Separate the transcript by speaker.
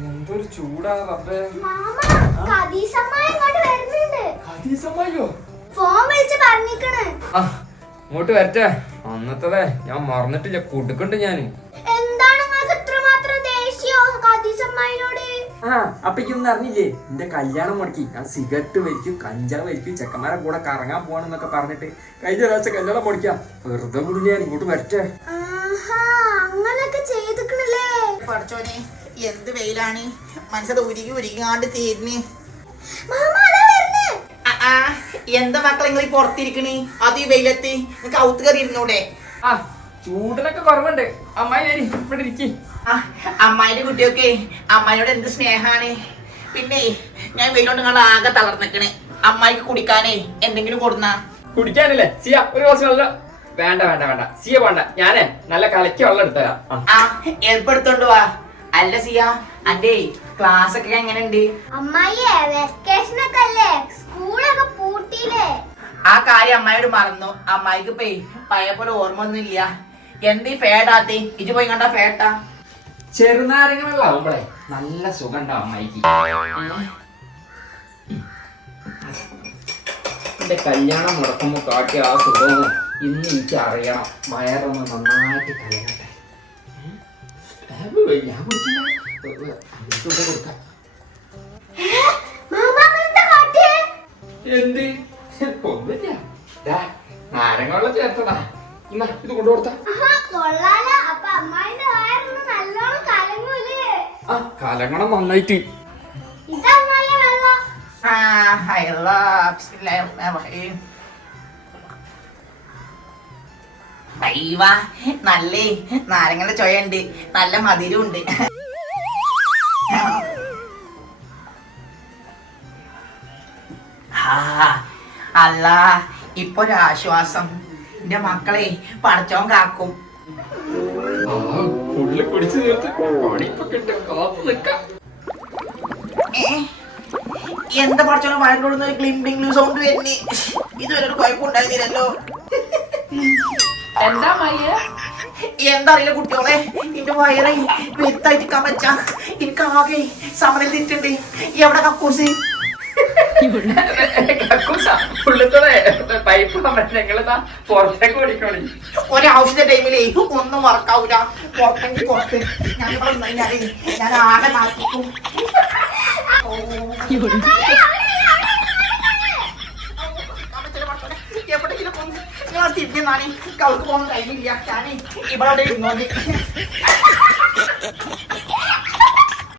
Speaker 1: എന്തൊരു ചൂടാ റബ്ബേ. ഇങ്ങോട്ട് വരട്ടെ. അന്നത്തതേ ഞാൻ മറന്നിട്ടില്ല കൊടുക്കണ്ട് ഞാൻ ആ അപ്പയ്ക്കൊന്നും അറിഞ്ഞില്ലേ? എന്റെ കല്യാണം മുടക്കി. ഞാൻ സിഗരറ്റ് വലിക്കും കഞ്ചാവ് വലിക്കും ചെക്കന്മാരെ കൂടെ കറങ്ങാൻ പോവാണെന്നൊക്കെ പറഞ്ഞിട്ട് കഴിഞ്ഞ പ്രാവശ്യം കല്യാണം മുടക്കാം വെറുതെ കൂടി ഞാൻ ഇങ്ങോട്ട് വരട്ടെ.
Speaker 2: ആഹാ അങ്ങനൊക്കെ ചെയ്തിക്കണല്ലേ?
Speaker 3: പഠിച്ചോനെ. എന്ത് വെയിലാണ്? മനസ്സത് ഉരുകി ഉരുകിങ്ങാണ്ട് തീരുന്ന്. ആ, എന്താ മക്കളെ നിങ്ങൾ ഈ പുറത്തിരിക്കണേ? അത് ഈ വെയിലത്ത്. നിങ്ങൾക്ക് ഔത്ത് കയറി ഇരുന്നൂടെ?
Speaker 1: ആ ചൂടിനൊക്കെ കുറവുണ്ട്. അമ്മായി വരി ഇവിടെ ഇരിക്കി.
Speaker 3: ആ, അമ്മായിന്റെ കുട്ടിയൊക്കെ അമ്മായിയോട് എന്ത് സ്നേഹാണ്? പിന്നെ ഞാൻ വെയിലോട്ട് നിങ്ങൾ ആകെ തളർന്നിക്കണേ. അമ്മായിക്ക് കുടിക്കാനേ എന്തെങ്കിലും കൊടുന്നാ?
Speaker 1: കുടിക്കാനല്ലേ? സിയ ഒരു ഗ്ലാസ് വെള്ളം. വേണ്ട വേണ്ട വേണ്ട. സിയ വേണ്ട ഞാനേ നല്ല കലക്കി വെള്ളം എടുത്തരാം ആ.
Speaker 3: ആ എളുപ്പെടുത്തോണ്ട് വാ. അല്ല സിയ അന്റെ ക്ലാസ് ഒക്കെ എങ്ങനെയുണ്ട്?
Speaker 2: അമ്മായിയെ വെക്കേഷൻ ഒക്കെ അല്ലേ? സ്കൂളൊക്കെ പൂട്ടിയില്ലേ?
Speaker 3: ആ കാര്യം അമ്മായിയോട് മറന്നു. അമ്മായിക്ക് പോയി പഴയ പോലെ ഓർമ്മ ഒന്നും ഇല്ല എന്ത് ഫേഡാത്തി? ഇജ് പോയി കണ്ട ഫേട്ട
Speaker 1: ചെറുനാരങ്ങ നല്ല സുഖം ഉണ്ടാവും അമ്മായിക്ക്. എന്റെ കല്യാണം മുടക്കുമ്പോ കാട്ടിയ ആ സുഖവും ഇന്ന് എനിക്ക് അറിയണം വയറൊന്ന് നന്നായിട്ട് കലങ്ങട്ടെ ഞാൻ കുടിച്ചില്ല. കൊടുക്കാം. എന്ത് ഒന്നുമില്ല നാരങ്ങ വെള്ളം ചേർത്തതാ ഇമ്മ ഇത് കൊണ്ടു കൊടുത്താ
Speaker 2: ആഹാ കൊള്ളാല അപ്പൊ അമ്മായിന്റെ വയറൊന്ന് നല്ലോണം കലങ്ങൂലേ
Speaker 1: ആ കലങ്ങണം നന്നായിട്ട്
Speaker 3: ആ അയ്യല്ലാ, ബിസ്മില്ലാഹിർ റഹ്മാനിർ റഹീം. അയ്യവാ നല്ല? നാരങ്ങയുടെ ചൊയുണ്ട് നല്ല മധുരം ഉണ്ട് അല്ല ഇപ്പൊ ഒരാശ്വാസം എന്റെ മക്കളെ പടച്ചോൻ കാക്കും? എന്താ പടച്ചോനെ വയറിനോട് ക്ലിംബിംഗ് സൗണ്ട് വരുന്നേ? ഇതുവരെ ഒരു കുഴപ്പമുണ്ടായിരുന്നില്ലല്ലോ.
Speaker 1: എന്താ മയ്യ?
Speaker 3: എന്താ അറിയില്ല കുട്ടികളെ. എന്റെ വയറെ വ്യക്തായിട്ട് കമച്ച എനിക്ക് ആകെ സമനിൽ തെറ്റുണ്ട്. എവിടെ കക്കൂസ്? ഒരാവശ്യത്തെ ടൈമിലേ ഒന്നും വർക്കാവൂല പുറത്തേക്ക് പുറത്ത്. ഞാൻ ഞാൻ ആകെ നാട്ടിക്കും. എവിടെയെങ്കിലും เกาตัวงไก่มีเดียกจานี่อีบ้าได้ถึงนอดิ